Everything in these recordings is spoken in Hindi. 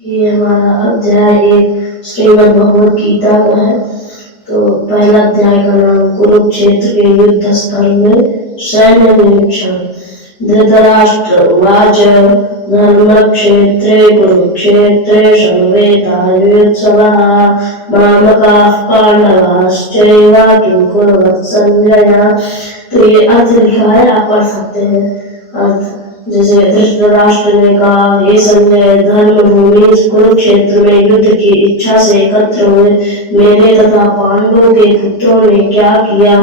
ये हमारा अध्याय एक श्रीमद् भगवद गीता का है। तो पहला अध्याय का नाम कुरुक्षेत्र के युद्ध स्थल में सैन्य निरीक्षण। धृतराष्ट्र उवाच धर्मक्षेत्रे कुरुक्षेत्रे समवेतायुत्सवः मामकाः पांडवाश्चैव किं कुर्वन् संजय। तो ये अर्थ लिखा है, आप पढ़ सकते हैं अर्थ। जैसे धृतराष्ट्र ने कहा, हे संजय, धर्मभूमि कुरुक्षेत्र में युद्ध की इच्छा से एकत्र हुए मेरे तथा पांडवों के पुत्रों ने क्या किया।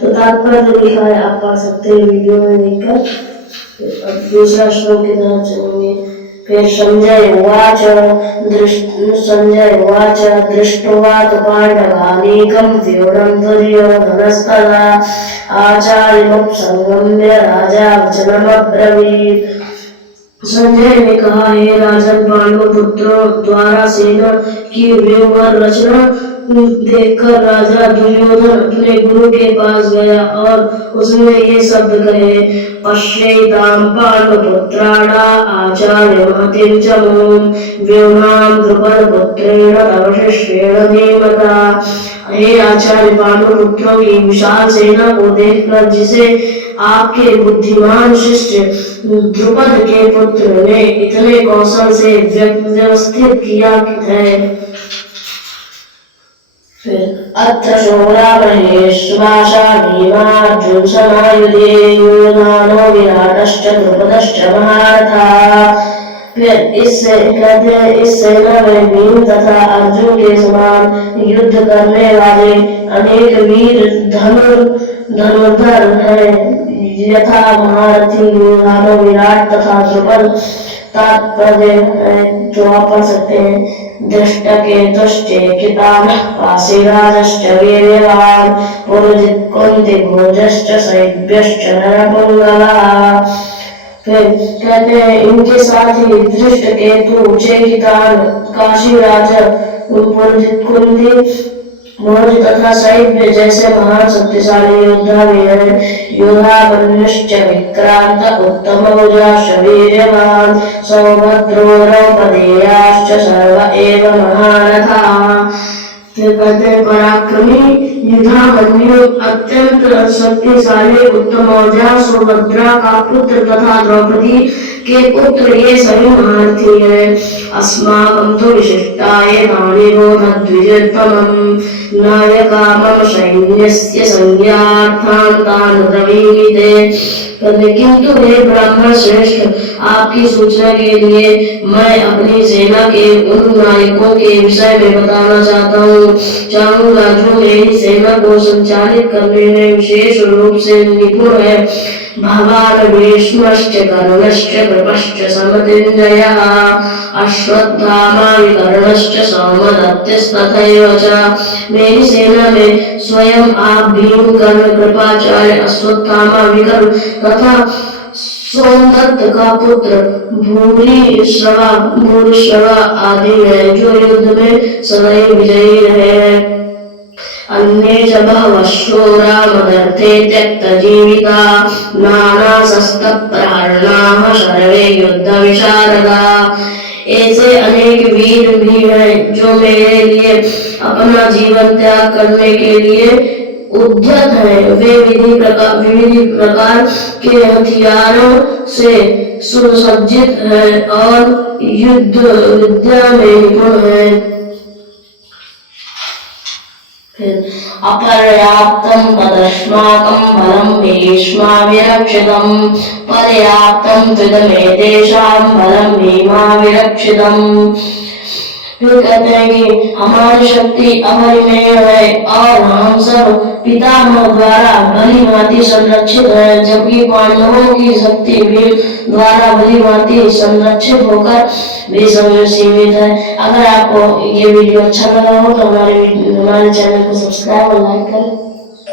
तो तात्पर्य लिखा है, आप पढ़ सकते हैं वीडियो में देखकर। दूसरा श्लोक की तरफ चलेंगे। फिर संजय उवाच दृष्ट्वा तु पांडवानीकं व्यूढं दुर्योधनस्तदा आचार्यमुपसंगम्य राजा वचनमब्रवीत्। संजय ने कहा, हे राजन, पांडव पुत्रों द्वारा सेना की व्यूह रचना देखकर राजा दुर्योधन अपने गुरु के पास गया और उसने ये शब्द कहे, पश्येतां पांडवपुत्राणा आचार्य महतिं च मूं व्यूहां द्रुपदपुत्रेण तव शिष्येण धीमता। हे आचार्य, पांडव पुत्रों की विशाल सेना को देखकर जिसे आपके बुद्धिमान शिष्य द्रुपद के पुत्र ने इतने कौशल से व्यवस्थित किया है। फिर अत्र शोरामहेश्वासा भीमार्जुन समायुधे योधानो विराटश्च द्रुपदश्च महारथा। फिर इससे कहते हैं, इस सेना में भीम तथा अर्जुन के समान युद्ध करने वाले अनेक वीर धनुर्धर हैं, यथा महारथी योधानो विराट तथा द्रुपद। तात्पर्य जो आप पढ़ सकते हैं, दृष्टकेतुश्चेकितानः पाशिराजश्च वीर्यवान् पुरोजित् कुन्तिभोजश्च शैब्यश्च नरपुंगवः। फिर कहते हैं, इनके साथ ही दृष्टकेतु, चेकितान, काशीराज, पुरोजित, कुंती भोज तथा शैब्य जैसे महान शक्तिशाली योद्धा भी हैं। योधावन्यश्च विक्रांत उत्तमौजाश्च वीर्यवान् सौभद्रो द्रौपदेयाश्च सर्व एव महारथाः। फिर कहते हैं, पराक्रमी युधामन्यु, अत्यंत शक्तिशाली उत्तमौजा, सुभद्रा का पुत्र तथा द्रौपदी के पुत्र, ये सभी महारथी हैं। अस्माकं तु विशिष्टाय नानिरो द्विजोत्तमं नायका मम सैन्यस्य संज्ञार्थान् तान् ब्रवीमि ते। किंतु हे ब्राह्मण श्रेष्ठ, आपकी सूचना के लिए मैं अपनी सेना के उन नायकों के विषय में बताना चाहूंगा जो मेरी सेना को संचालित करने में विशेष रूप से निपुण है। भवान् भीष्मश्च कर्णश्च कृपश्च समतिञ्जयः अश्वत्थामा विकर्णश्च सौमदत्तिस्तथैव च। मेरी सेना में स्वयं आप भीम, कर्ण, कृपाचार्य, अश्वत्थामा, विकर्ण तथा सोमदत्त का पुत्र भूरिश्रवा आदि हैं, जो युद्ध में सदैव विजयी रहे हैं। अन्ये च बहवः शूरा मदर्थे त्यक्तजीविता नानाशस्त्रप्रहरणाः सर्वे युद्धविशारदाः। ऐसे अनेक वीर भी हैं जो मेरे लिए अपना जीवन त्याग करने के लिए उद्यत हैं। वे विविध प्रकार के हथियारों से सुसज्जित हैं और युद्ध विद्या में निपुण हैं। अपर्याप्तं तदस्माकं बलं भीष्माभिरक्षितं पर्याप्तं त्विदमेतेषां बलं भीमाभिरक्षितम्। फिर कहते हैं कि हमारी शक्ति अपरिमेय है और हम सब पितामह द्वारा भली भांति संरक्षित है, जबकि पांडवों की शक्ति भीम द्वारा भली भांति संरक्षित होकर भी समय सीमित है। अगर आपको ये वीडियो अच्छा लगा हो तो हमारे चैनल को सब्सक्राइब और लाइक करें।